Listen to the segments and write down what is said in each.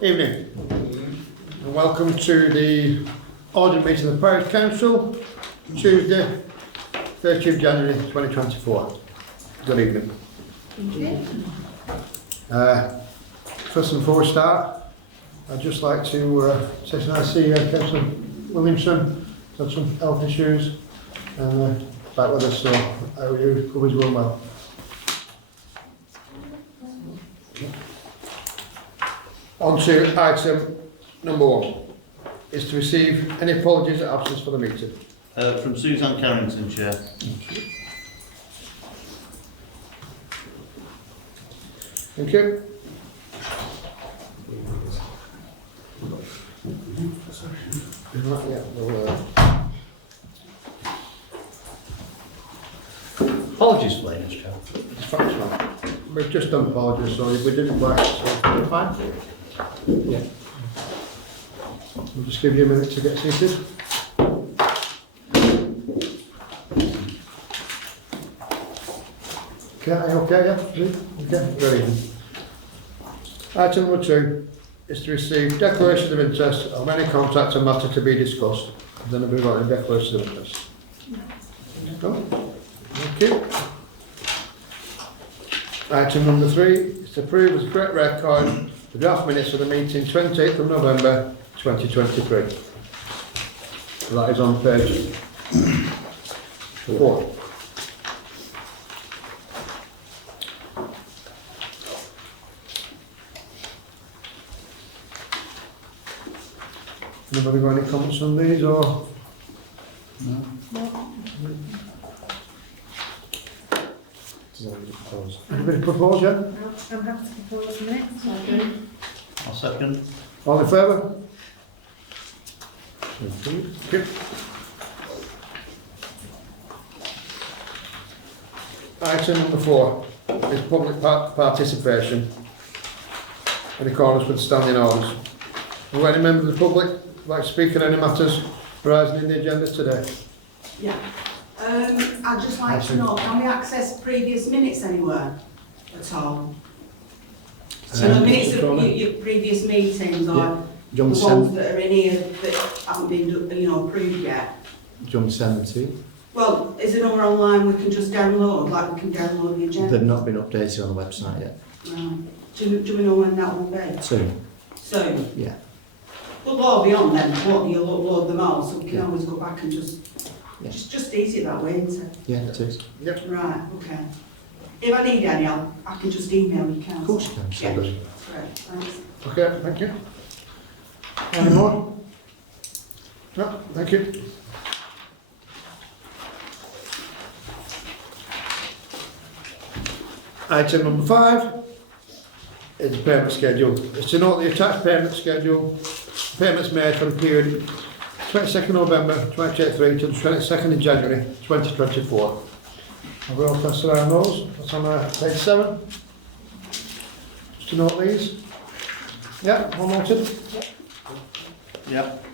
Evening, and welcome to the ordinary meeting of the Parish Council, Tuesday, 30th of January 2024. Good evening. Thank you. First and before we start, I'd just like to say I see Councillor Williamson had some health issues and back with us, so how are you? Hope he's going well. On to item number 1, is to receive any apologies or absence for the meeting. From Suzanne Carrington, Chair. Thank you. Right, yeah, we'll, Apologies for lateness, Chair. it's fine, man. We've just done apologies, so we did it right, so we're fine. Yeah. We'll just give you a minute to get seated. Okay, are you okay, yeah? Okay, very good. Item number 2 is to receive declaration of interest on any contract or matter to be discussed. Then we've got a declaration of interest. No? Thank you. Item number 3 is to approve as a correct record the draft minutes of the meeting 28th of November 2023. That is on page 4. Anybody got any comments on these or? No. Anybody propose yet? I'm happy to propose the next one. I'll second. All in favour? Thank you. Item number 4 is public participation in accordance with standing orders. Will any member of the public like to speak on any matters arising in the agenda today? Yeah. I'd just like to know, can we access previous minutes anywhere at all? So the minutes of your previous meetings or the ones that are in here that haven't been, approved yet? Do you want me to send them to you? Well, is there number online we can just download, like we can download the agenda? They've not been updated on the website yet. Right. Do we know when that will be? Soon. Soon? Yeah. We'll all be on then, won't you? You'll upload them all, so we can always go back and just easy that way, isn't it? Yeah, it is. Yep. Right, okay. If I need any, I can just email you, can't I? Of course you can. Yeah. So Great, thanks. Okay, thank you. Any more? No, thank you. Item number 5 is the payment schedule. It's to note the attached payment schedule, payments made for the period 22nd November 2023 to the 22nd of January 2024. I will pass around those. That's on page 7. Just to note these. Yeah, all noted. Yep.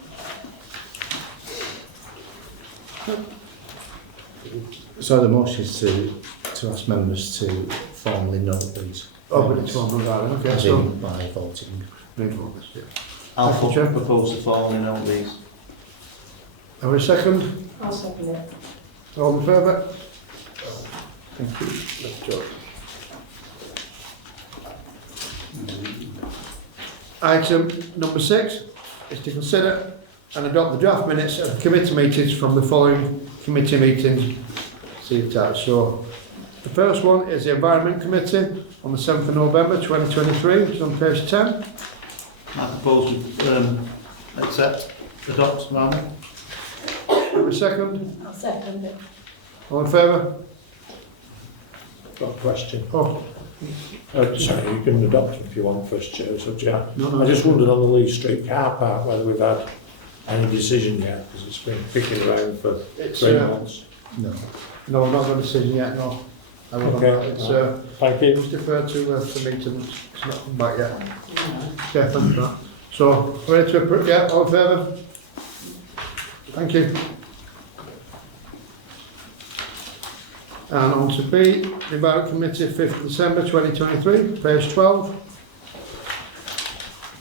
So the motion is to ask members to formally note these. Open it to one another. Okay, As so. in by voting. I'll Thank you, Chair. propose the following on these. Have we a second? I'll second it. All in favour? Thank you. That's George. Item number 6 is to consider and adopt the draft minutes of committee meetings from the following committee meetings. See attached. So the first one is the Environment Committee on the 7th of November 2023, which is on page 10. I propose to adopt, rather. Have a second? I'll second it. All in favour? Got a question. Oh, Sorry, you can adopt them if you want first, Chair. So, yeah. No. I just wondered on the Lee Street car park whether we've had any decision yet, because it's been kicking around for it's 3 months. No. no, we've not got a decision yet. No, I will Okay. not. It's Thank you. just deferred to the meeting. It's not come back yet. Yeah, thanks for that. So ready to approve? Yeah, all in favour? Thank you. And on to B, the Environment Committee, 5th December 2023, page 12.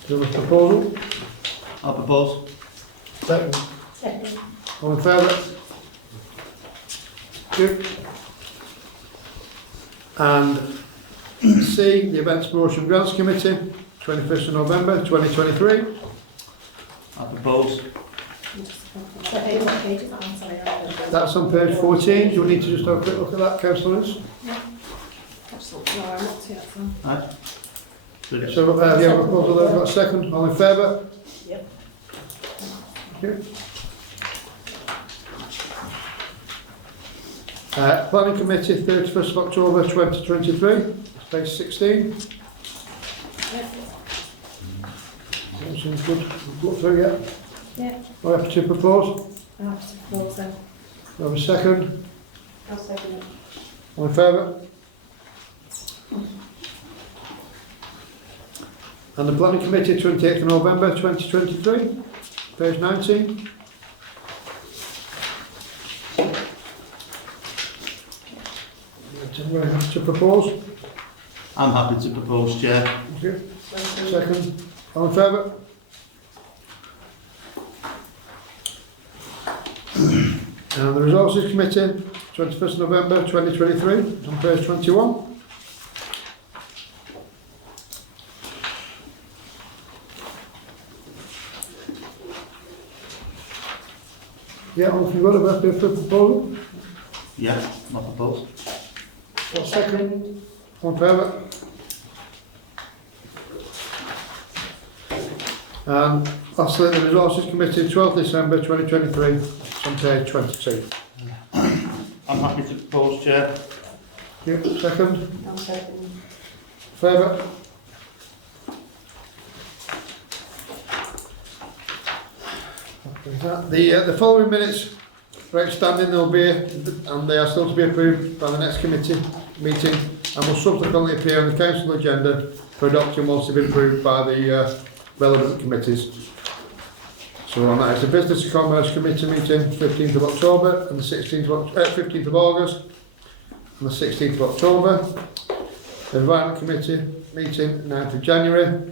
Do you have a proposal? I'll propose. Second. Second. All in favour? Good. And C, the Events Promotion Grants Committee, 21st of November 2023. I'll propose. What page, what page is that? I'm sorry, I That's on page 14. Do you need to just have a quick look at that, councillors? Absolutely, no, I'm not too, that's fine. Aye. Brilliant. So, the other proposal there, got a second. All in favour? Yep. Thank you. Planning Committee, 31st of October 2023, page 16. Yep. That seems good. Look through yet. Yep. I have to propose. I have to propose then. Do I have a second? I'll second it. All in favour? And the Planning Committee, 28th of November 2023, page 19. Anybody have to propose? I'm happy to propose, Chair. Thank you. Second. All in favour? And the Resources Committee, 21st November 2023, on page 21. Yeah, all in favour of the proposal? Yeah, I'll propose. Second. All in favour? And lastly, the Resources Committee, 12th December 2023, on page 22. I'm happy to propose, Chair. Yep, second. I'll second. Favour? The following minutes are outstanding, they'll be, and they are still to be approved by the next committee meeting and will subsequently appear on the council agenda for adoption once they've been approved by the relevant committees. So on that is the Business and Commerce Committee meeting, 15th of October and the 15th of August and the 16th of October. The Environment Committee meeting, 9th of January.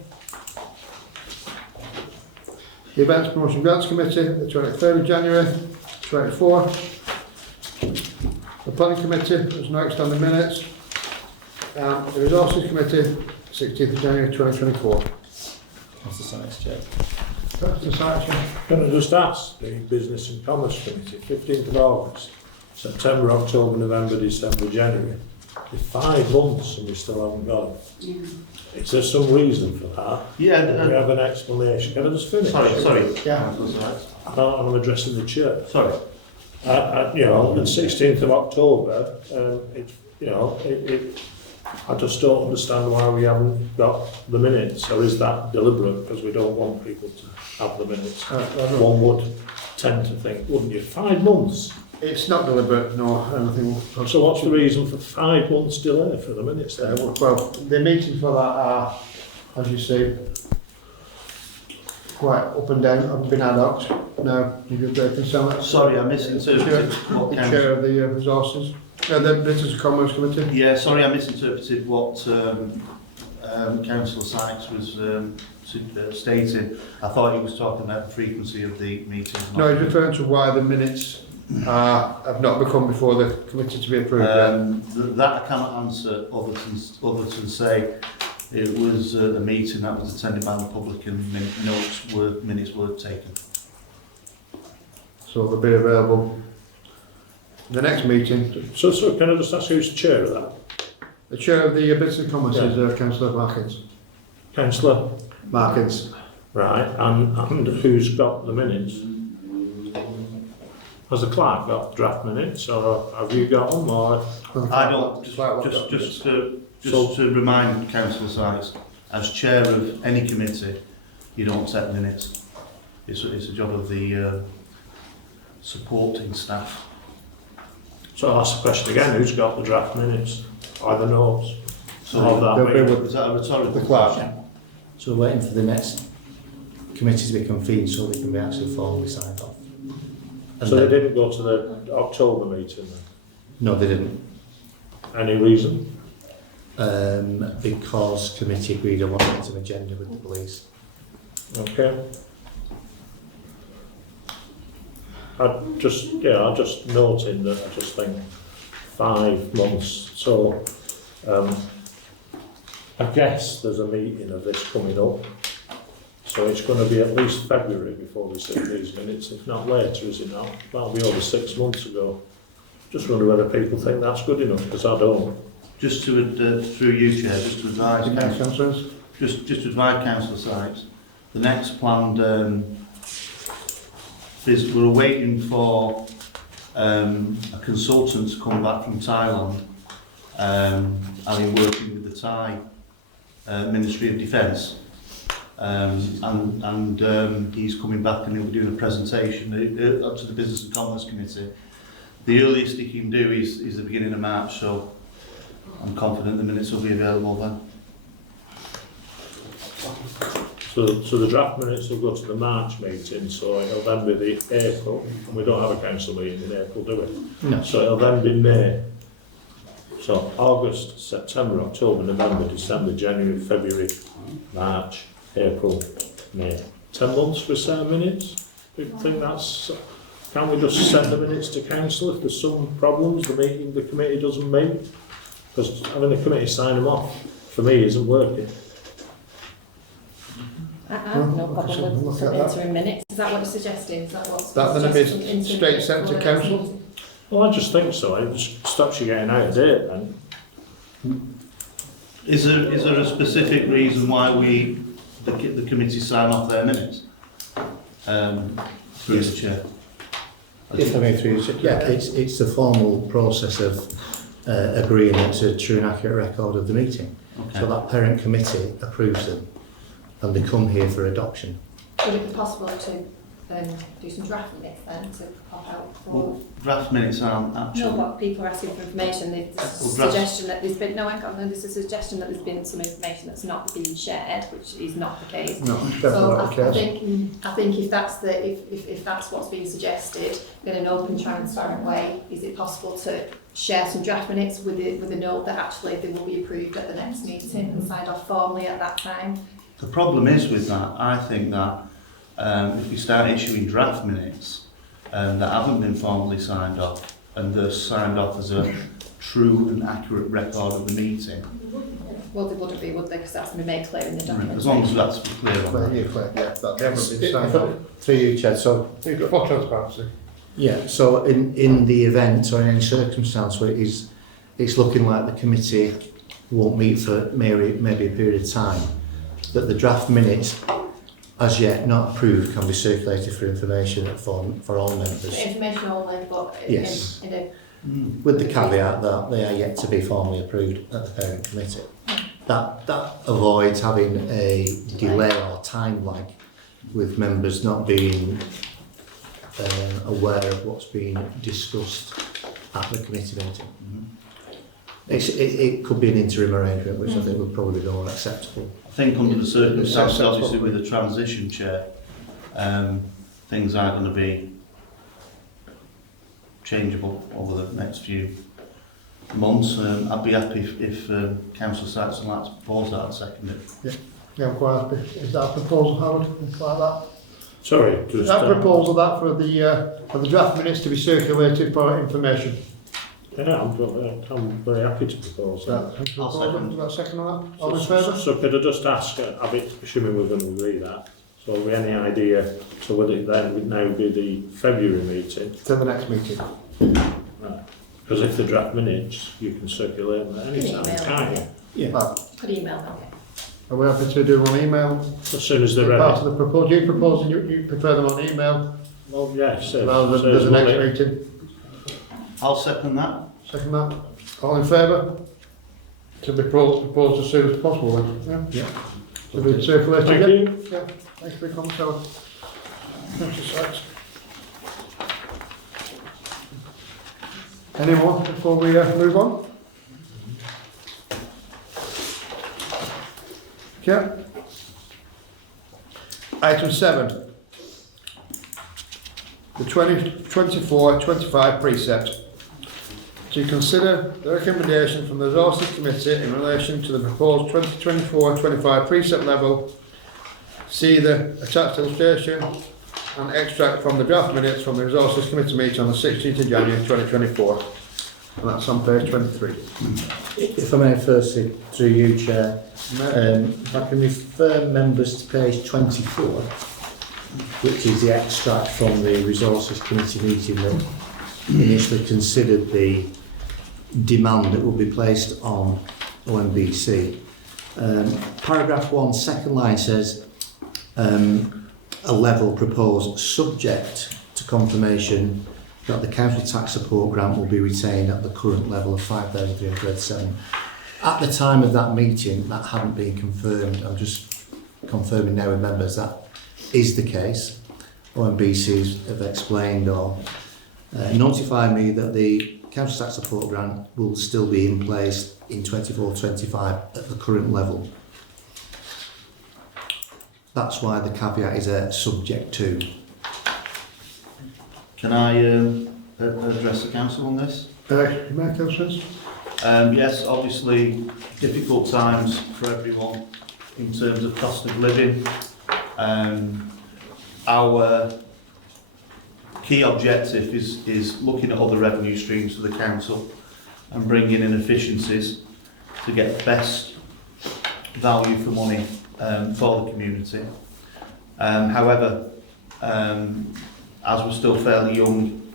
The Events Promotion Grants Committee, the 23rd of January, 24. The Planning Committee, there's no outstanding minutes. The Resources Committee, 16th of January 2024. That's the science check. That's the section. Can I just ask the Business and Commerce Committee, 15th of August, September, October, November, December, January, the 5 months and we still haven't got it. Yeah. Is there some reason for that? Yeah, Do we have an explanation? Can I just finish? sorry. Yeah. I'm addressing the chair. Sorry. You know, the 16th of October, I just don't understand why we haven't got the minutes. Or is that deliberate because we don't want people to have the minutes? One would tend to think, wouldn't you? 5 months. It's not deliberate, no, anything. So what's the reason for 5 months delay for the minutes then? Well, the meetings for that are, as you see, quite up and down. I've been ad hoc. Now, you could concern that. Sorry, I misinterpreted what The council... chair of the Resources, the Business and Commerce Committee. Yeah, sorry, I misinterpreted what Councillor Sykes was stating. I thought he was talking about the frequency of the meetings. No, he's referring to why the minutes have not become before the committee to be approved yet. That I cannot answer other than say it was a meeting that was attended by the public and minutes were taken. So they'll be available. The next meeting, So can I just ask who's the chair of that? the chair of the Business and Commerce is Councillor Markins. Councillor? Markins. Right, and who's got the minutes? Has the clerk got draft minutes or have you got them or? I don't, just to remind Councillor Sykes, as chair of any committee, you don't set minutes. It's a job of the supporting staff. So I'll ask the question again, who's got the draft minutes or the notes? So Of that they'll be meeting? is that a rhetorical The clerk. question? So we're waiting for the next committee to be convened so they can be actually formally signed off. And So they then- didn't go to the October meeting then? No, they didn't. Any reason? Because committee agreed on one item agenda with the police. Okay. I just noting that I just think 5 months, so I guess there's a meeting of this coming up, so it's going to be at least February before we see these minutes, if not later, is it not? That'll be over 6 months ago. Just wonder whether people think that's good enough, because I don't. Just to, through you, Chair, just to advise Councillors? just to advise council sites, the next planned is we're waiting for a consultant to come back from Thailand, having working with the Thai Ministry of Defence, and he's coming back and he'll be doing a presentation to the Business and Commerce Committee. The earliest he can do is the beginning of March, so I'm confident the minutes will be available then. So the draft minutes will go to the March meeting, so it'll then be the April, and we don't have a council meeting in April, do we? No. So it'll then be May. So August, September, October, November, December, January, February, March, April, May. 10 months for a set of minutes? People think that's... Can't we just send the minutes to council if there's some problems, the committee doesn't meet? Because having the committee sign them off, for me, isn't working. I have no Look problem with some at that. interim minutes. Is that what you're suggesting? Is that what's That then suggested, be some interim straight minutes sent for to the next council? meeting? Well, I just think so. It just stops you getting out of date then. Is there a specific reason why the committee sign off their minutes? Through the chair. If I may through, yeah, it's the formal process of agreeing it's a true and accurate record of the meeting. Okay. So that parent committee approves them and they come here for adoption. Would it be possible to do some draft minutes then to pop out for... Well, draft minutes aren't actually. No, but people are asking for information. There's a Well, draft- suggestion that there's been... No, hang on, there's a suggestion that there's been some information that's not being shared, which is not the case. No, definitely So not the I case. think if that's if that's what's being suggested in an open, transparent way, is it possible to share some draft minutes with a note that actually they will be approved at the next meeting and signed off formally at that time? The problem is with that, I think that if we start issuing draft minutes that haven't been formally signed off and they're signed off as a true and accurate record of the meeting, Well, they wouldn't be, would they? Because that's going to be made clear in the document. as long as that's clear on Clear, that. yeah, clear, yeah, that they haven't been signed off. Through you, Chair, so You've got for transparency. yeah, so in the event or in any circumstance where it's looking like the committee won't meet for maybe a period of time, that the draft minutes, as yet not approved, can be circulated for information for all members, Information only, but Yes. in a... with the caveat that they are yet to be formally approved at the parent committee. That avoids having a delay or time lag with members not being aware of what's being discussed at the committee meeting. It could be an interim arrangement, which I think would probably be more acceptable. I think under the circumstances, obviously with the transition chair, things are going to be changeable over the next few months. I'd be happy if council sites would like to propose that and second it. Yeah, I'm quite happy. Is that a proposal, Howard? Things like that? Sorry, Is just... that a proposal that for the draft minutes to be circulated for information? Yeah, I'm very happy to propose that. I'll second. Is that a second on that? All in favour? So could I just ask, assuming we're going to agree that, so have we any idea, so would it then would now be the February meeting? To the next meeting. Right. Because if the draft minutes, you can circulate them at any time, Email, can't you? Yeah. Right. Could email them. Are we happy to do them on email? As soon as they're Part of ready. the proposal, you propose and you prefer them on email Well, yes. rather than the next meeting? I'll second that. Second that. All in favour? To be proposed as soon as possible then? Yeah? Yeah. To be circulated Thank again? you. Yeah. Thanks for your comments, Howard. Councillor Sykes. Any more before we move on? Okay. Item 7. The 2024-25 precept. To consider the recommendation from the Resources Committee in relation to the proposed 2024-25 precept level See the attached illustration and extract from the draft minutes from the Resources Committee meeting on the 16th of January 2024. And that's on page 23. If I may firstly, through you, Chair, if I can refer members to page 24, which is the extract from the Resources Committee meeting that initially considered the demand that will be placed on OMBC. Paragraph 1, second line says a level proposed subject to confirmation that the council tax support grant will be retained at the current level of 5,337. At the time of that meeting, that hadn't been confirmed. I'm just confirming now with members that is the case. OMBCs have explained or notified me that the council tax support grant will still be in place in 24-25 at the current level. That's why the caveat is a subject to. Can I address the council on this? Mayor, councillors? Yes, obviously difficult times for everyone in terms of cost of living. Our key objective is looking at other revenue streams for the council and bringing in efficiencies to get the best value for money for the community. However, as we're still fairly young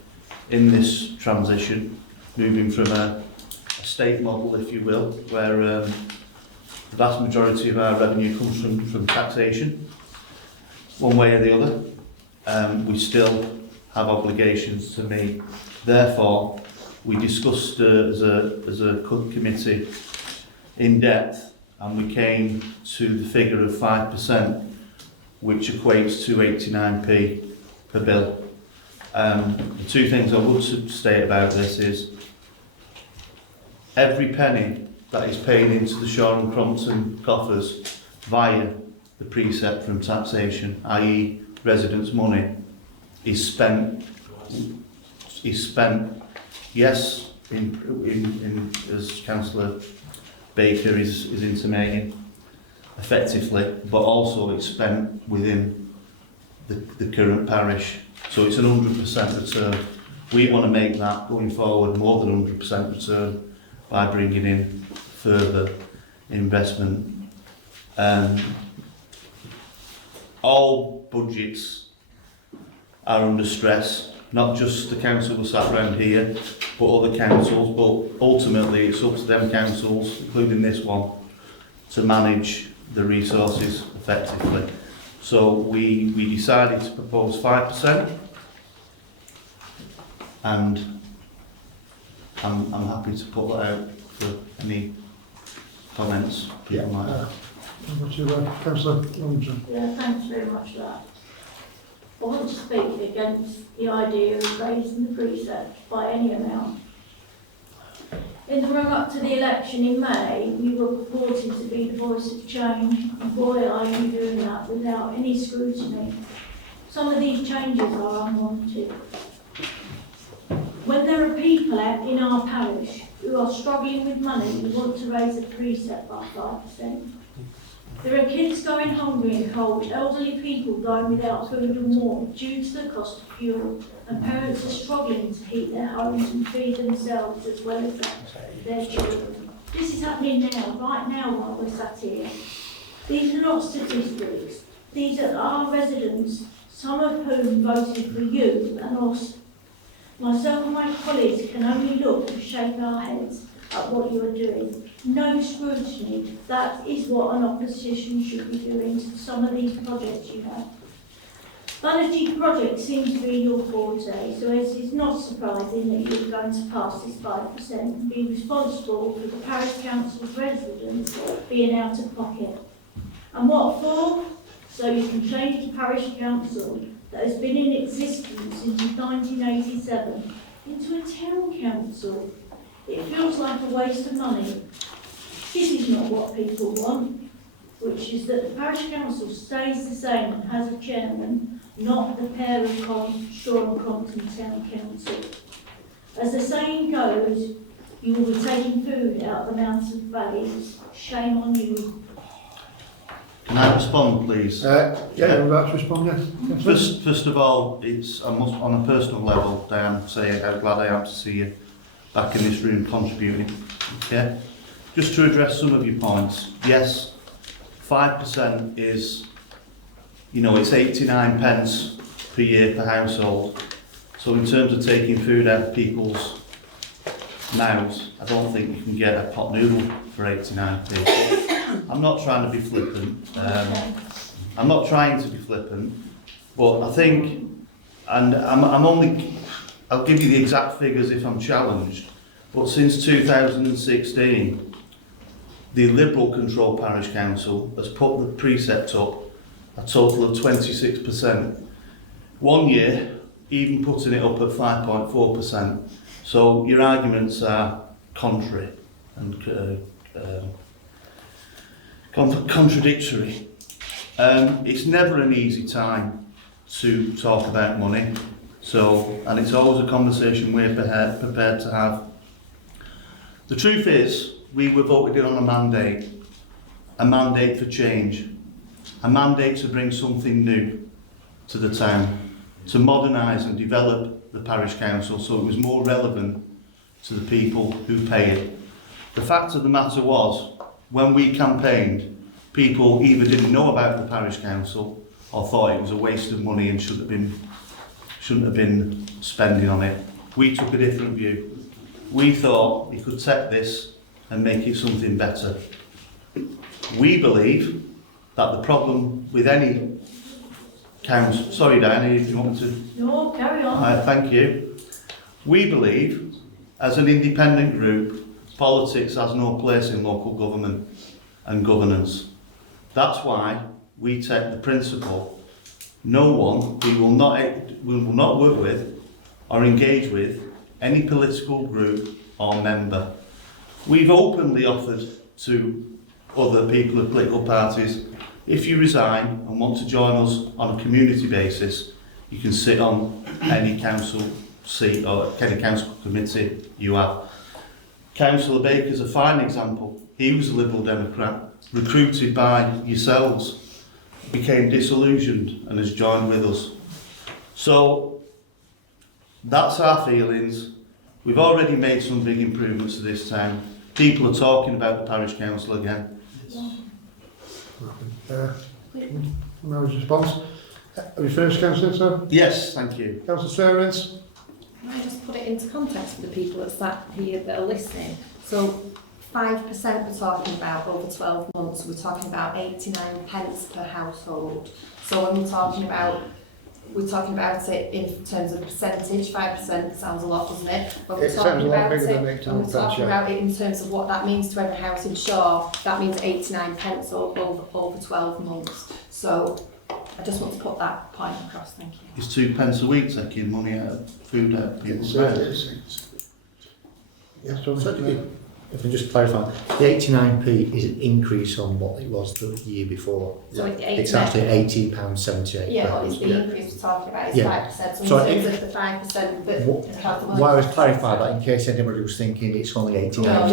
in this transition, moving from a state model, if you will, where the vast majority of our revenue comes from taxation, one way or the other, we still have obligations to meet. Therefore, we discussed as a committee in depth, and we came to the figure of 5%, which equates to 89p per bill. The two things I would state about this is every penny that is paid into the Shore and Crompton coffers via the precept from taxation, i.e. residents' money, is spent, yes, in as Councillor Baker is intimating, effectively, but also it's spent within the current parish. So it's an 100% return. We want to make that going forward more than 100% return by bringing in further investment. All budgets are under stress, not just the council that sat around here, but other councils, but ultimately it's up to them councils, including this one, to manage the resources effectively. So we decided to propose 5%, and I'm happy to put that out for any comments. Yeah. Over to Councillor Robinson. Yeah, thanks very much for that. I want to speak against the idea of raising the precept by any amount. In the run up to the election in May, we were purported to be the voice of change, and boy are you doing that without any scrutiny. Some of these changes are unwanted. When there are people out in our parish who are struggling with money, we want to raise the precept by 5%. There are kids going hungry and cold, elderly people going without food and warmth due to the cost of fuel, and parents are struggling to heat their homes and feed themselves as well as their children. This is happening now, right now while we're sat here. These are not statistics. These are our residents, some of whom voted for you and us. Myself and my colleagues can only look and shake our heads at what you are doing. No scrutiny. That is what an opposition should be doing to some of these projects you have. Vanity projects seem to be your forte, so it is not surprising that you're going to pass this 5% and be responsible for the parish council's residents being out of pocket. And what for? So you can change the parish council that has been in existence since 1987 into a town council. It feels like a waste of money. This is not what people want, which is that the parish council stays the same and has a chairman, not the pair of Shore and Crompton Town Council. As the saying goes, you will be taking food out of the mouths of babes. Shame on you. Can I respond, please? Yeah, you're about to respond, yes. First of all, I must, on a personal level, Diane, say how glad I am to see you back in this room contributing. Okay? Just to address some of your points, yes, 5% is, you know, it's 89 pence per year per household. So in terms of taking food out of people's mouths, I don't think you can get a pot noodle for 89p. I'm not trying to be flippant. I'm not trying to be flippant, but I think, and I'll give you the exact figures if I'm challenged, but since 2016, the Liberal controlled parish council has put the precept up a total of 26%. 1 year, even putting it up at 5.4%. So your arguments are contrary and contradictory. It's never an easy time to talk about money, and it's always a conversation we're prepared to have. The truth is, we were voted in on a mandate for change, a mandate to bring something new to the town, to modernise and develop the parish council so it was more relevant to the people who pay it. The fact of the matter was, when we campaigned, people either didn't know about the parish council or thought it was a waste of money and shouldn't have been spending on it. We took a different view. We thought we could take this and make it something better. We believe that the problem with any council... Sorry, Diana, if you want me to... No, carry on. Thank you. We believe, as an independent group, politics has no place in local government and governance. That's why we take the principle, no one, we will not work with or engage with any political group or member. We've openly offered to other people of political parties, if you resign and want to join us on a community basis, you can sit on any council seat or any council committee you have. Councillor Baker's a fine example. He was a Liberal Democrat, recruited by yourselves, became disillusioned and has joined with us. So that's our feelings. We've already made some big improvements to this town. People are talking about the parish council again. No response. Have you finished, Councillor, sir? Yes, thank you. Councillor Swearings? Can I just put it into context for the people that sat here that are listening? So 5% we're talking about over 12 months, we're talking about 89 pence per household. So when we're talking about it in terms of percentage, 5% sounds a lot, doesn't it? But we're talking about it, when we're talking about it in terms of what that means to every house in Shaw, that means 89 pence over 12 months. So I just want to put that point across, thank you. It's 2 pence a week taking money out of food out of people's mouths. Yes, So if I just clarify, the 89p is an increase on what it was the year before. So It's actually £18.78. Yeah, but it's the increase we're talking about is Yeah. 5%. So in terms of the 5%, but Why I was clarify that in case anybody was thinking it's only 89p. No,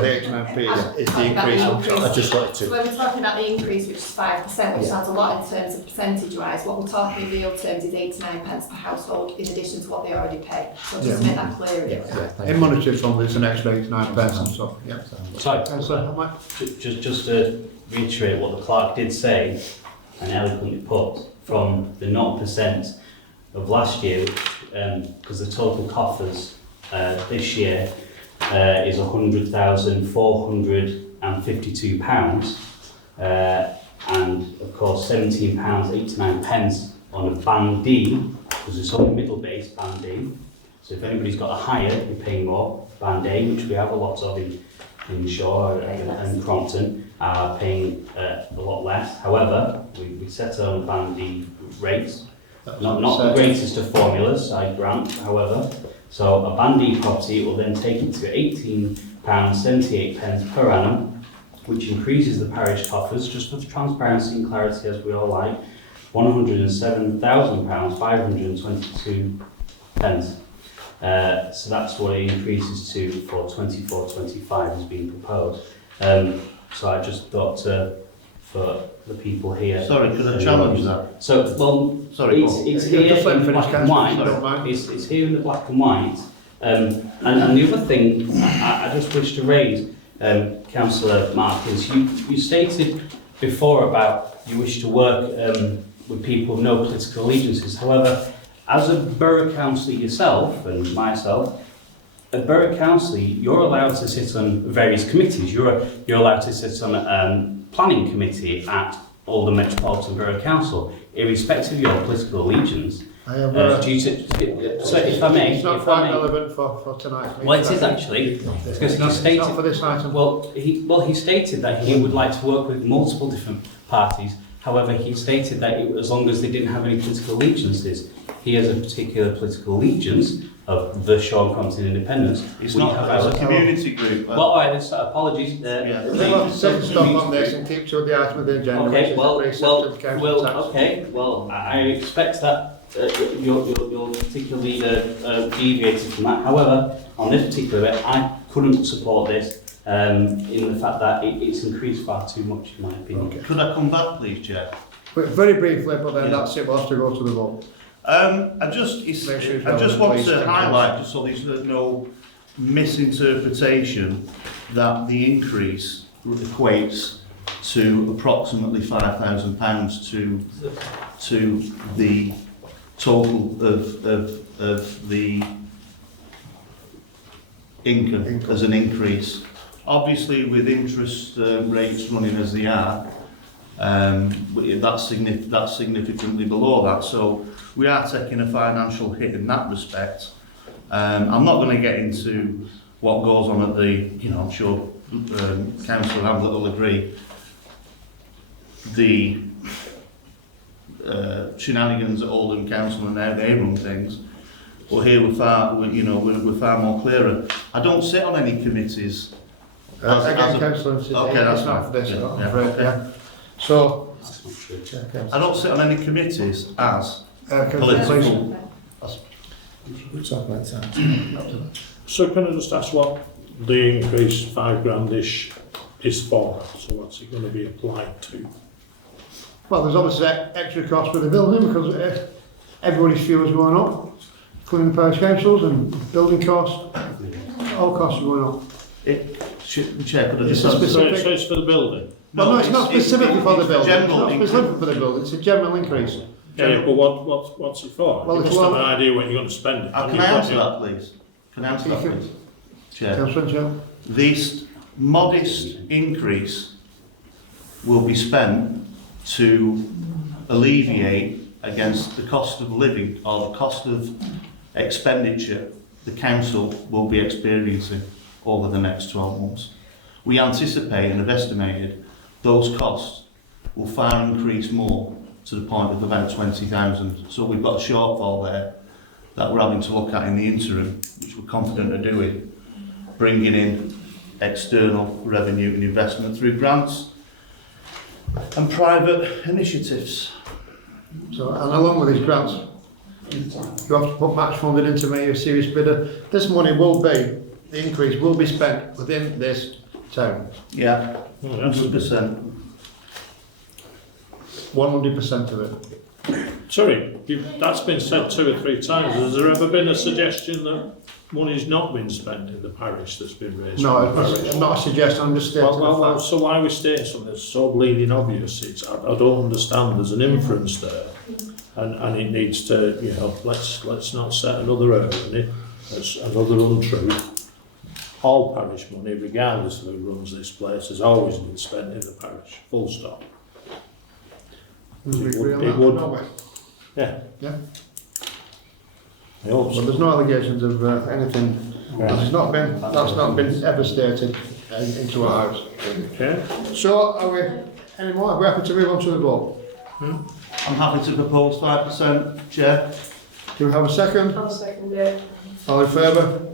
the 89p is the increase on I just wanted So to. when we're talking about the increase, which is 5%, which Yeah. sounds a lot in terms of percentage-wise, what we're talking in real terms is 89 pence per household in addition to what they already pay. So just to make that clear. Yeah, In monetary terms, it's an extra 89 pence and so, yeah. Sorry, Councillor, how much? just to reiterate what the clerk did say and eloquently put, from the 0% of last year, because the total coffers this year is £100,452, and of course £17.89 on a band D, because it's only middle base band D. So if anybody's got a higher, you're paying more. Band A, which we have a lot of in Shaw and Crompton, are paying a lot less. However, we set it on band D rates. Not the greatest of formulas, I grant, however. So a band D property will then take it to £18.78 per annum, which increases the parish coffers, just for transparency and clarity as we all like, £107,522. So that's what it increases to for 24-25 is being proposed. So I just thought to for the people here. Sorry, could I challenge that? So, well, Sorry, it's, Paul. it's You have here to flip in finish, black and Councillor, white. if you don't mind. It's here in the black and white. And the other thing I just wish to raise, Councillor Martins, you stated before about you wish to work with people of no political allegiances. However, as a borough councillor yourself and myself, a borough councillor, you're allowed to sit on various committees. You're allowed to sit on a planning committee at Oldham Metropolitan Borough Council, irrespective of your political allegiance. I have, So if I may, it's not if I quite may, relevant for tonight's meeting. well, it is actually, because he It's not stated, for this item. well, he stated that he would like to work with multiple different parties. However, he stated that as long as they didn't have any political allegiances, he has a particular political allegiance of the Sean Crompton Independents. It's We not, have it's a our- community group. Well, all right, then, apologies. Yeah. We'll have to take a stop on this and keep to the item of the agenda, which Okay, is well, the precept of council well, tax. okay, well, I expect that you're particularly deviated from that. However, on this particular bit, I couldn't support this in the fact that it's increased far too much, in my opinion. Okay. Could I come back, please, Chair? But very briefly, but then Yeah. that's it, we'll have to go to the vote. I just Make sure it's want relevant, to please. highlight, just so there's no misinterpretation, that the increase equates to approximately £5,000 to the total of the income as an increase. Obviously, with interest rates running as they are, that's significantly below that. So we are taking a financial hit in that respect. I'm not going to get into what goes on at the, I'm sure Councillor Hamlet will agree, the shenanigans at Oldham Council and how they run things. But here we're far more clearer. I don't sit on any committees. Again, councillor, it's that's not fine. for this, Yeah, I'm yeah, afraid, okay. yeah. So, That's not true. yeah, I councillor. don't sit on any committees as Councillor, please. political. We'll talk about that. So can I just ask what the increase £5,000-ish is for? So what's it going to be applied to? Well, there's obviously extra costs with the building because everybody's fuel's going up, including the parish councils and building costs, all costs are going up. Chair, could I It's just a ask- specific- So it's for the building? Well, no, it's not specifically for the it's building, it's general not increase. specifically for the building, it's a general increase. Yeah, but what's it for? Well, You it's must have one- an idea what you're going to spend it. Can I answer that, please? Can I answer that, please? Chair. Councillor Joe? This modest increase will be spent to alleviate against the cost of living or the cost of expenditure the council will be experiencing over the next 12 months. We anticipate and have estimated those costs will far increase more to the point of about 20,000. So we've got a shortfall there that we're having to look at in the interim, which we're confident of doing, bringing in external revenue and investment through grants and private initiatives. So, and along with these grants, you have to put match funding into me, a serious bidder. This money will be, the increase will be spent within this town, Yeah, Oh, that's 100%. 100% of it. Sorry, that's been said 2 or 3 times. Has there ever been a suggestion that money's not been spent in the parish that's been raised? No, from the parish? it's not a suggestion, I'm just stating Well, the fact. so why are we stating something that's so bleeding obvious? I don't understand. There's an inference there, and it needs to, let's not set another error in it. That's another untruth. All parish money, regardless of who runs this place, has always been spent in the parish. Full stop. We agree on it that, would- don't we? Yeah. Yeah. I hope But so. there's no allegations of anything, that's not been ever stated into our house. Okay. So, are we, any more? We're happy to move on to the vote. I'm happy to propose 5%, Chair. Do we have a second? I'll second it. All in favour?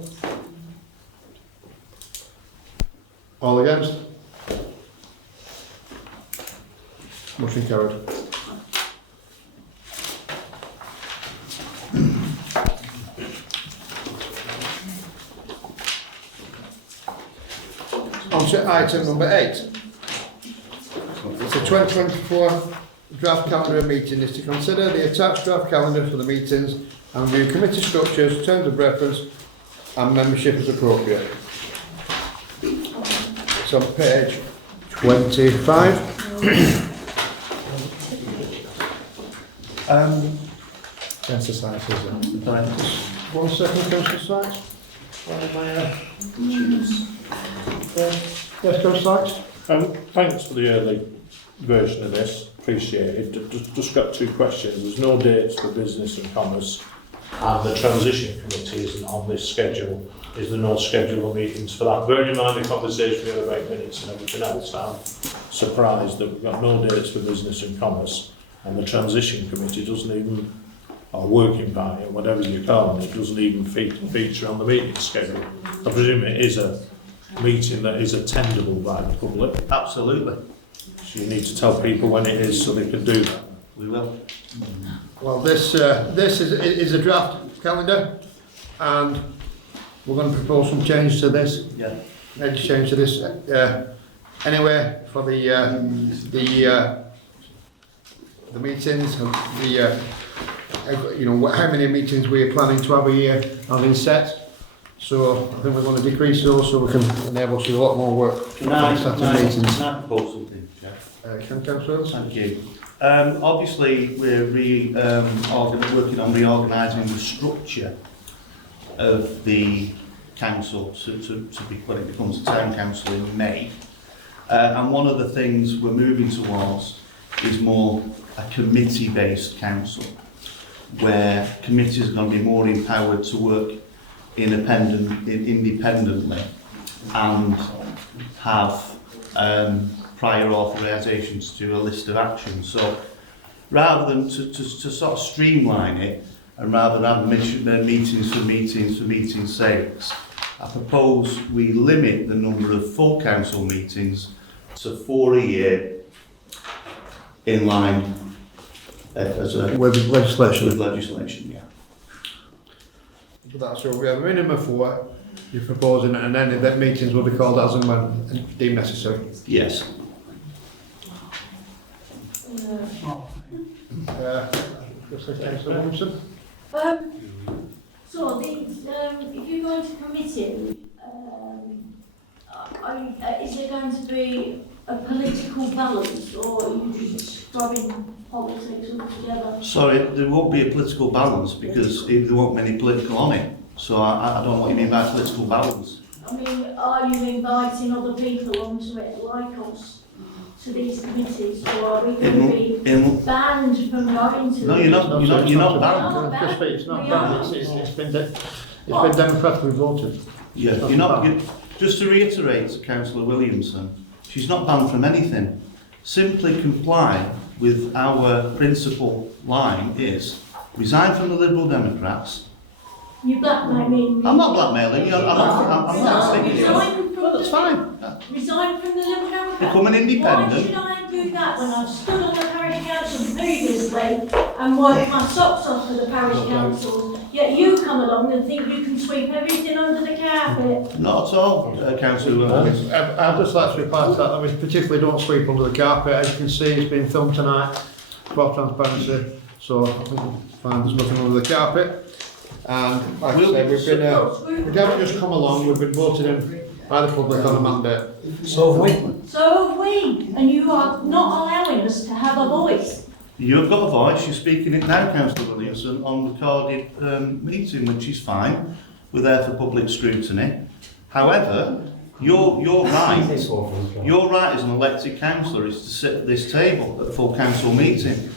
All against? Motion carried. On to item number 8. It's the 2024 draft calendar of meeting is to consider the attached draft calendar for the meetings and review committee structures, terms of reference and membership as appropriate. It's on page 25. Councillor Sykes, is it? Right. One second, Councillor Sykes. Where am I, yes, Councillor Sykes. Thanks for the early version of this, appreciate it. Just got two questions. There's no dates for business and commerce, and the transition committee isn't on this schedule. Is there no schedule of meetings for that? Bearing in mind the conversation we had about minutes and everything else, I'm surprised that we've got no dates for business and commerce, and the transition committee doesn't even, or working party, or whatever you call it, doesn't even feature on the meeting schedule. I presume it is a meeting that is attendable by the public. Absolutely, So you need to tell people when it is so they can do that. we will. Well, this is a draft calendar, and we're going to propose some change to this. Yeah. Any change to this anyway for the meetings, you know, how many meetings we're planning to have a year have been set. So I think we're going to decrease those so we can enable us to do a lot more work. Can I meetings. propose something, Jeff? Can Councillor Wilson? Thank you. Obviously, we're working on reorganising the structure of the council to be when it becomes a town council in May. And one of the things we're moving towards is more a committee-based council, where committees are going to be more empowered to work independently and have prior authorisations to do a list of actions. So rather than to sort of streamline it, and rather than have meetings for meetings' sakes, I propose we limit the number of full council meetings to 4 a year, in line With legislation. with legislation. Yeah. That's what we have a minimum of 4 you're proposing, and then the meetings will be called as and when deemed necessary. Yes. Councillor Wilson? So if you go into committee, is there going to be a political balance, or are you just scrubbing politics altogether? Sorry, there won't be a political balance because there won't be any political on it. So I don't know what you mean by political balance. I mean, are you inviting other people onto it like us to these committees, or are we going to be banned from going to No, you're not. You're not banned. It's not banned. It's been democratically voted. Yeah, you're not. Just to reiterate to Councillor Williamson, she's not banned from anything. Simply comply with our principal line is resign from the Liberal Democrats. You blackmail me. I'm not blackmailing you. I'm not sticking you. That's fine. Resign from the Liberal Democrats. Become an Why independent. should I do that when I've stood on the parish council previously and worked my socks off for the parish councils? Yet you come along and think you can sweep everything under the carpet. Not at all, Councillor Williamson. I'd just like to reply to that. I mean, particularly don't sweep under the carpet. As you can see, it's been filmed tonight for transparency. So I think we'll find there's nothing under the carpet. And like I say, we haven't just come along. We've been voted in by the public on a mandate. So have we. So have we, and you are not allowing us to have a voice. You've got a voice, you're speaking it now, Councillor Williamson, on recorded meeting, which is fine. We're there for public scrutiny. However, your right as an elected councillor is to sit at this table at a full council meeting.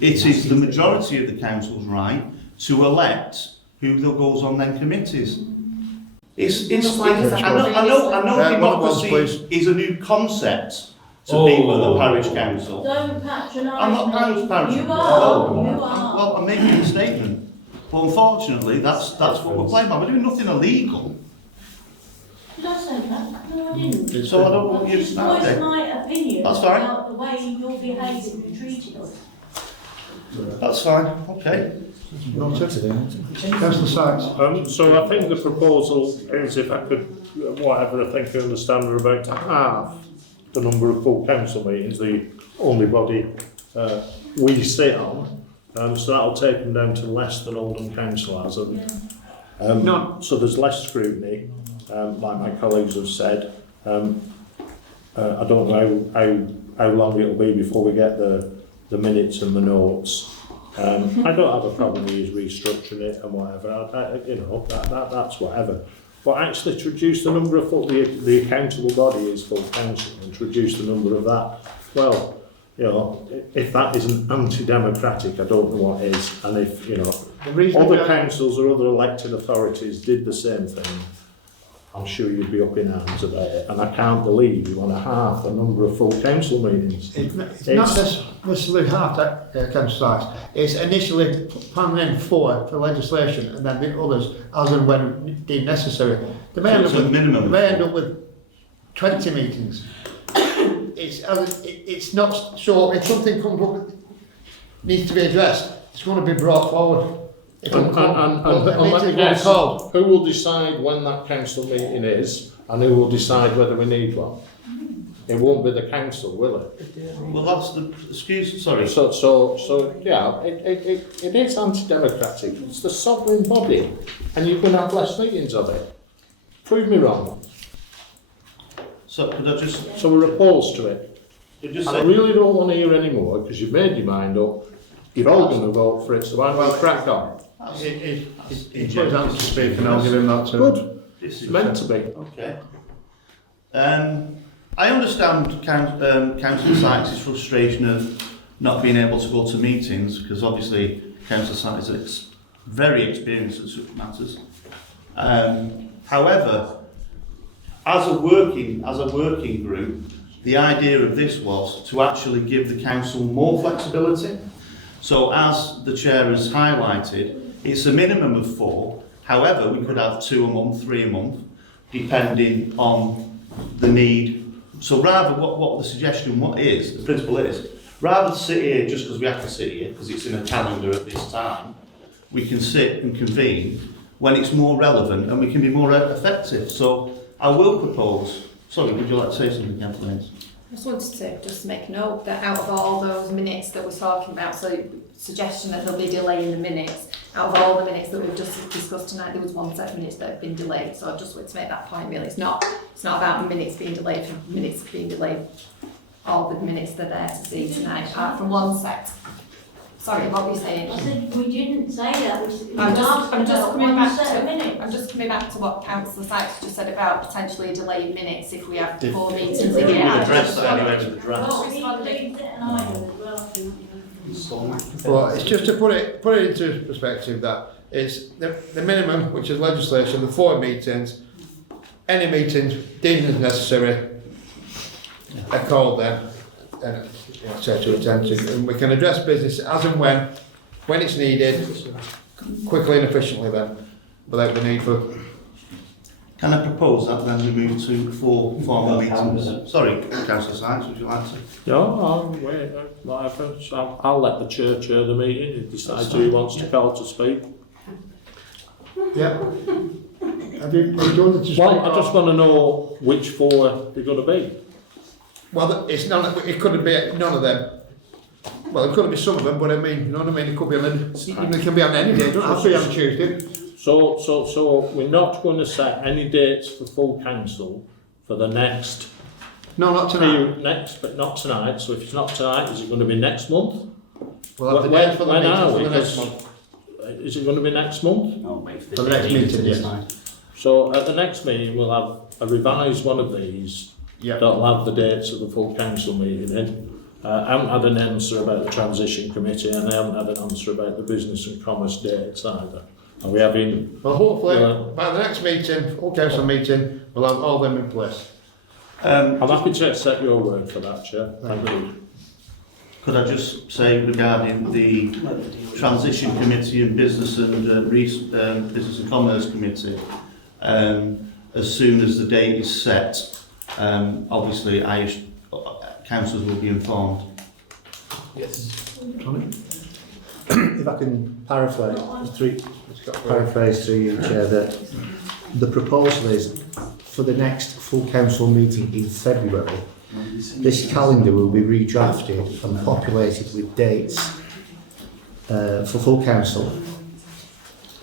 It is the majority of the council's right to elect who goes on them committees. I know democracy is a new concept to people at the parish council. Don't patronise I'm not me. parish. You are. No. You are. Well, I'm making a statement. But unfortunately, that's what we're playing by. We're doing nothing illegal. Did I say that? No, I didn't. So I don't want I you just to voiced my opinion That's fine. about the way you're behaving and treating us. That's fine. Okay. Councillor Sykes. So I think the proposal is, if I could, whatever I think I understand, we're about to have the number of full council meetings, the only body we sit on. So that'll take them down to less than Oldham Council has. No. So there's less scrutiny, like my colleagues have said. I don't know how long it'll be before we get the minutes and the notes. I don't have a problem with restructuring it and whatever. That's whatever. But actually, to reduce the number of the accountable body is full council, and to reduce the number of that, well, if that isn't anti-democratic, I don't know what is. And if other councils or other elected authorities did the same thing, I'm sure you'd be up in arms about it. And I can't believe you want to halve the number of full council meetings. It's not necessarily half that council size. It's initially planning for legislation, and then the others as and when deemed necessary. They may end up with 20 meetings. It's not so. If something comes up that needs to be addressed, it's going to be brought forward. And let me guess, who will decide when that council meeting is, and who will decide whether we need one? It won't be the council, will it? Well, that's the sorry. So yeah, it is anti-democratic. It's the sovereign body, and you can have less meetings of it. Prove me wrong. So could I just? So we're opposed to it. Just and I really don't want to hear any more, because you've made your mind up. You're all going to vote for it, so why don't we crack on? He put his hands to speak, and I'll give him that too. Good. It's meant to be. Okay. I understand Councillor Sykes' frustration of not being able to go to meetings, because obviously Councillor Sykes is very experienced at such matters. However, as a working group, the idea of this was to actually give the council more flexibility. So as the chair has highlighted, it's a minimum of 4. However, we could have 2 a month, 3 a month, depending on the need. So rather, what the suggestion the principle is, rather than sit here just because we have to sit here, because it's in a calendar at this time, we can sit and convene when it's more relevant and we can be more effective. So I will propose, sorry, would you like to say something, Councillor Ince? I just wanted to just make note that out of all those minutes that we're talking about, so suggestion that there'll be delay in the minutes, out of all the minutes that we've just discussed tonight, there was 1 set of minutes that have been delayed. So I just wanted to make that point really. It's not about minutes being delayed for minutes being delayed. All the minutes that are there to see tonight, apart from 1 set. Sorry, what were you saying? I said we didn't say that. I'm just coming back to what Councillor Sykes just said about potentially delaying minutes if we have 4 meetings a year. Address that anyway with the draft. Well, it's just to put it into perspective that it's the minimum, which is legislation, the 4 meetings, any meetings deemed as necessary are called then, and set to attention, and we can address business as and when it's needed, quickly and efficiently then, without the need for... Can I propose that then we move to 4 formal meetings? Sorry, Councillor Sykes, would you like to? No, I'll wait, whatever. So I'll let the chair chair the meeting. He decides who he wants to call to speak. Yeah. Have you done it to speak? Well, I just want to know which 4 they're going to be. Well, it's none. It could be none of them. Well, it could be some of them, but I mean, you know what I mean. It could be on any. It can be on any day. It doesn't have to be on Tuesday. So we're not going to set any dates for full council for the next. No, not tonight. But not tonight. So if it's not tonight, is it going to be next month? We'll have the dates for the meeting for the next month. Is it going to be next month? No, wait for the next meeting, yes. So at the next meeting, we'll have a revised one of these. Yeah. That'll have the dates of the full council meeting in. I haven't had an answer about the transition committee, and I haven't had an answer about the business and commerce dates either. And we have been. Well, hopefully by the next meeting, full council meeting, we'll have all them in place. I'm happy to accept your word for that, Chair. Thank you. Could I just say regarding the transition committee and business and business and commerce committee, as soon as the date is set, obviously councillors will be informed. Yes. If I can paraphrase to you, Chair, that the proposal is for the next full council meeting in February, This calendar will be redrafted and populated with dates for full council,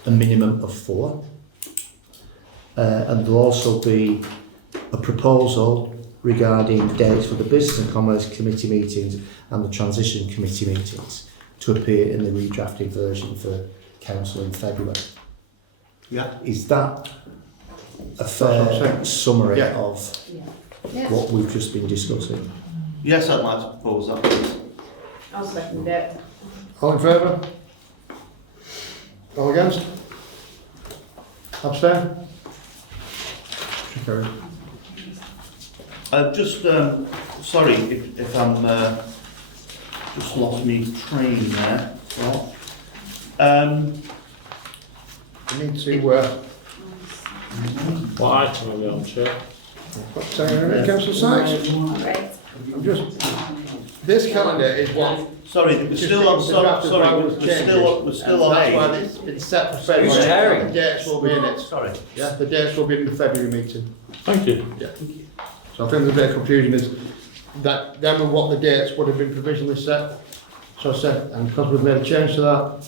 a minimum of 4. And there'll also be a proposal regarding dates for the Business and Commerce Committee meetings and the Transition Committee meetings to appear in the redrafted version for council in February. Yeah. Is that a fair summary Yeah. of Yeah. what we've just been discussing? Yes, I'd like to propose that, please. I'll second it. All in favour? All against? Abstain? Carried. Just, sorry if I'm, just lost me train there. We need to, What item are we on, Chair? Councillor Sykes, Great. I'm just, this calendar is what. Sorry, we're still on, sorry, we're still on That's why A. it's been set for February. Who's chairing? The dates will be in it. Sorry. Yeah, the dates will be in the February meeting. Thank you. So I think there's a bit of confusion is that them and what the dates would have been provisionally set. So I said, and because we've made a change to that,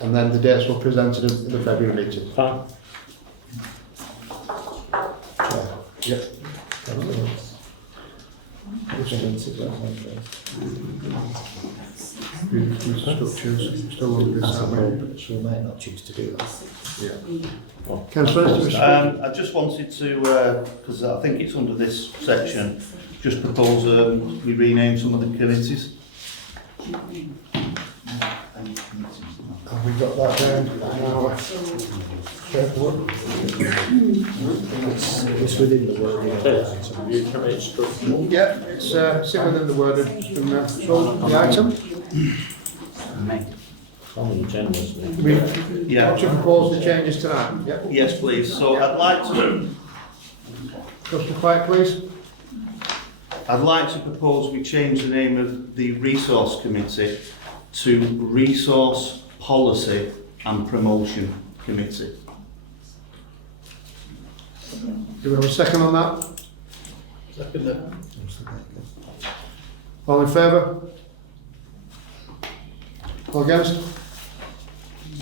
and then the dates were presented in the February meeting. Fine. Yeah. Structures, still on this, aren't we? So we might not choose to do that. Councillor, I just wanted to, because I think it's under this section, just propose we rename some of the committees. have we got that down in our paperwork? It's within the wording of the Okay. item. Review committee structure. Yeah, it's sit within the word from the item. On the agenda, isn't it? We Yeah. to propose the changes tonight. Yeah. Yes, please. So I'd like to propose we change the name of the Resource Committee to Resource Policy and Promotion Committee. Do we have a second on that? All in favour? All against?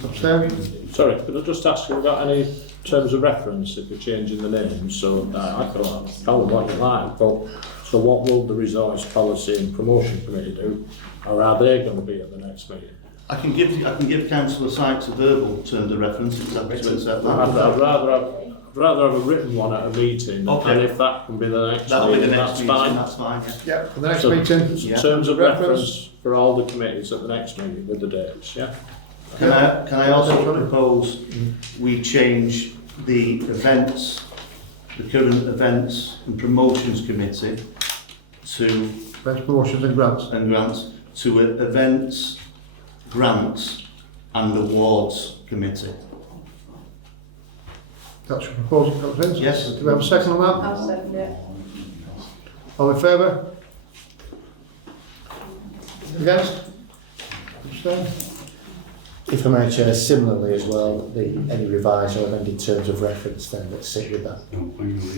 Abstain? Sorry, could I just ask, have we got any terms of reference if we're changing the names? So I can call them what you like, but so what will the Resource Policy and Promotion Committee do? Or are they going to be at the next meeting? I can give Councillor Sykes a verbal terms of reference if that's to accept that. I'd rather have a written one at a meeting, Okay. and if that can be the next That'll be the meeting, next that's meeting, fine. that's fine. Yeah, for the next So- meeting. Yeah. Terms of Reference. reference for all the committees at the next meeting with the dates, yeah? Can I also propose we change the events, the current events and promotions committee to Best promotions and grants. to events, grants and awards committee. That's your proposal, Councillor Hinds? Yes. Do we have a second on that? I'll second it. All in favour? Against? Abstain? If I may, Chair, similarly as well, any revised or amended terms of reference then that sit with that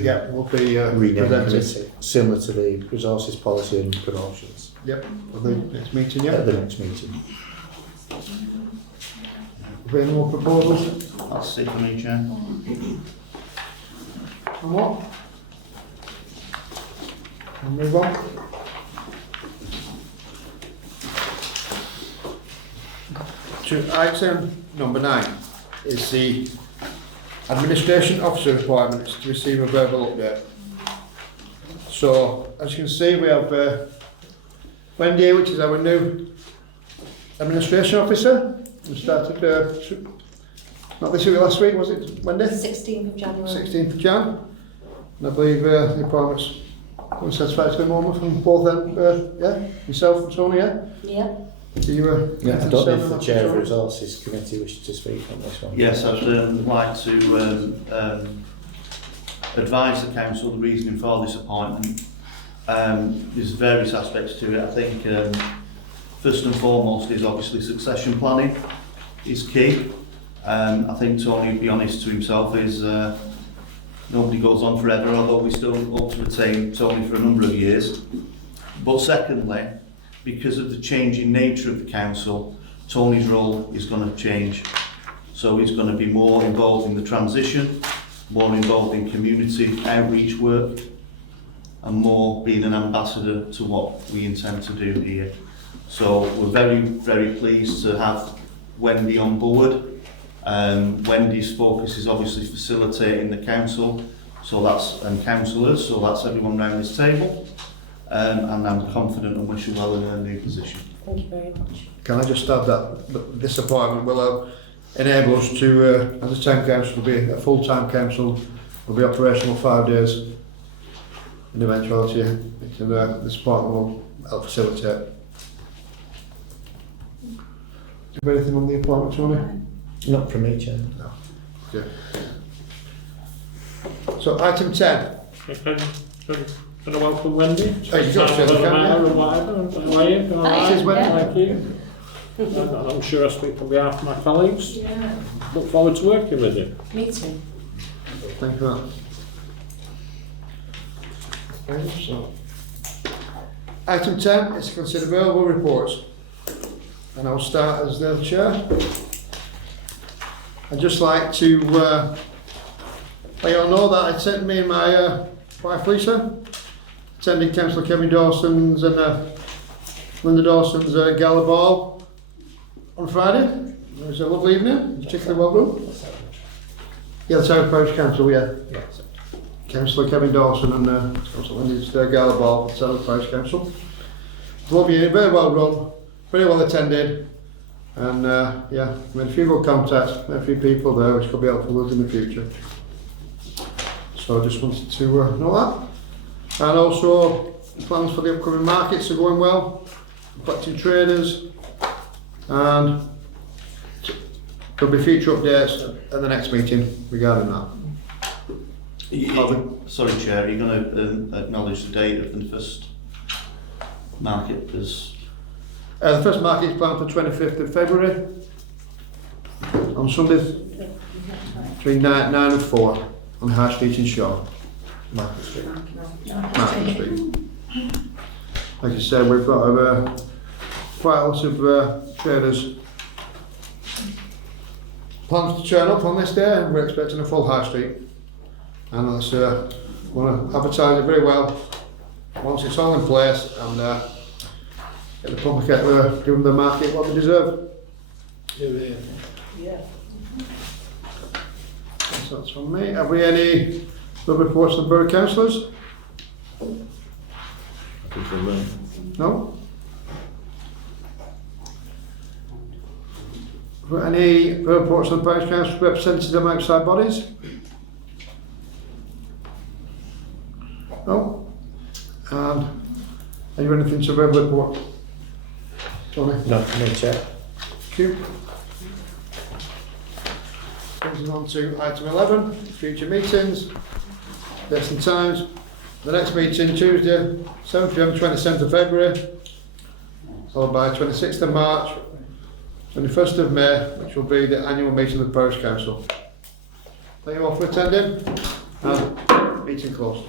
Yeah, will be rename presented. committee, similar to the Resources Policy and Promotions Yep, for the next meeting, at yeah. the next meeting. Have we any more proposals? That's it for me, Chair. And what? We'll move on. To item number 9 is the administration officer appointments to receive a verbal update. So, as you can see, we have Wendy, which is our new administration officer. We started, not this week, last week, was it, Wendy? 16th of January. 16th of Jan. And I believe the appointments were satisfactory at the moment from both them, yeah, yourself and Tony, yeah? Yeah. Do you, Yeah, I don't know if the Chair of the Resources Committee wishes to speak on this one. Yes, I'd like to advise the council the reasoning for this appointment. There's various aspects to it. I think first and foremost is obviously succession planning is key. I think Tony, to be honest to himself, is nobody goes on forever, although we still hope to retain Tony for a number of years. But secondly, because of the changing nature of the council, Tony's role is going to change. So he's going to be more involved in the transition, more involved in community outreach work, and more being an ambassador to what we intend to do here. So we're very, very pleased to have Wendy on board. Wendy's focus is obviously facilitating the council, and councillors, so that's everyone around this table. And I'm confident and wish her well in her new position. Thank you very much. Can I just add that this appointment will enable us to, as a town council, to be a full-time council, will be operational 5 days in eventuality. This appointment will help facilitate. Do you have anything on the appointment, Tony? Not from me, Chair. No. Okay. So item 10. Can I welcome Wendy? Oh, you got to say the camera. Or whatever. How are you? All right? This is Wendy. Thank you. And I'm sure I speak on behalf of my colleagues. Yeah. Look forward to working with you. Me too. Thank you for that. Okay, so. Item 10 is to consider available reports. And I'll start as the chair. I'd just like to let you all know that I sent me and my wife Lisa attending Councillor Kevin Dawson's and Linda Dawson's gala ball on Friday. It was a lovely evening, particularly well run. Yeah, the South Parish Council, yeah. Councillor Kevin Dawson and Councillor Linda's gala ball for the South Parish Council. Lovely, very well run, very well attended. And yeah, we had a few good contacts, met a few people there which could be helpful us in the future. So I just wanted to know that. And also, plans for the upcoming markets are going well, collecting traders, and there'll be future updates at the next meeting regarding that. Sorry, Chair, are you going to acknowledge the date of the first market? The first market is planned for 25th of February, on Sundays, between 9 and 4, on High Street in Shaw, Market Street. Market Street. Like I said, we've got quite a lot of traders planned to turn up on this day, and we're expecting a full High Street. And let's want to advertise it very well once it's all in place, and get the public out, give them the market what they deserve. Yeah. So that's from me. Have we any other reports from the Borough Councillors? Nothing from me. No? Have we any reports from the Parish Council representatives of outside bodies? No? And have you anything to report? Tony? Not from me, Chair. Thank you. Brings us on to item 11, future meetings, dates and times. The next meeting, Tuesday, 7 PM, 27th of February, followed by 26th of March, 21st of May, which will be the annual meeting of the Parish Council. Thank you all for attending, and meeting closed.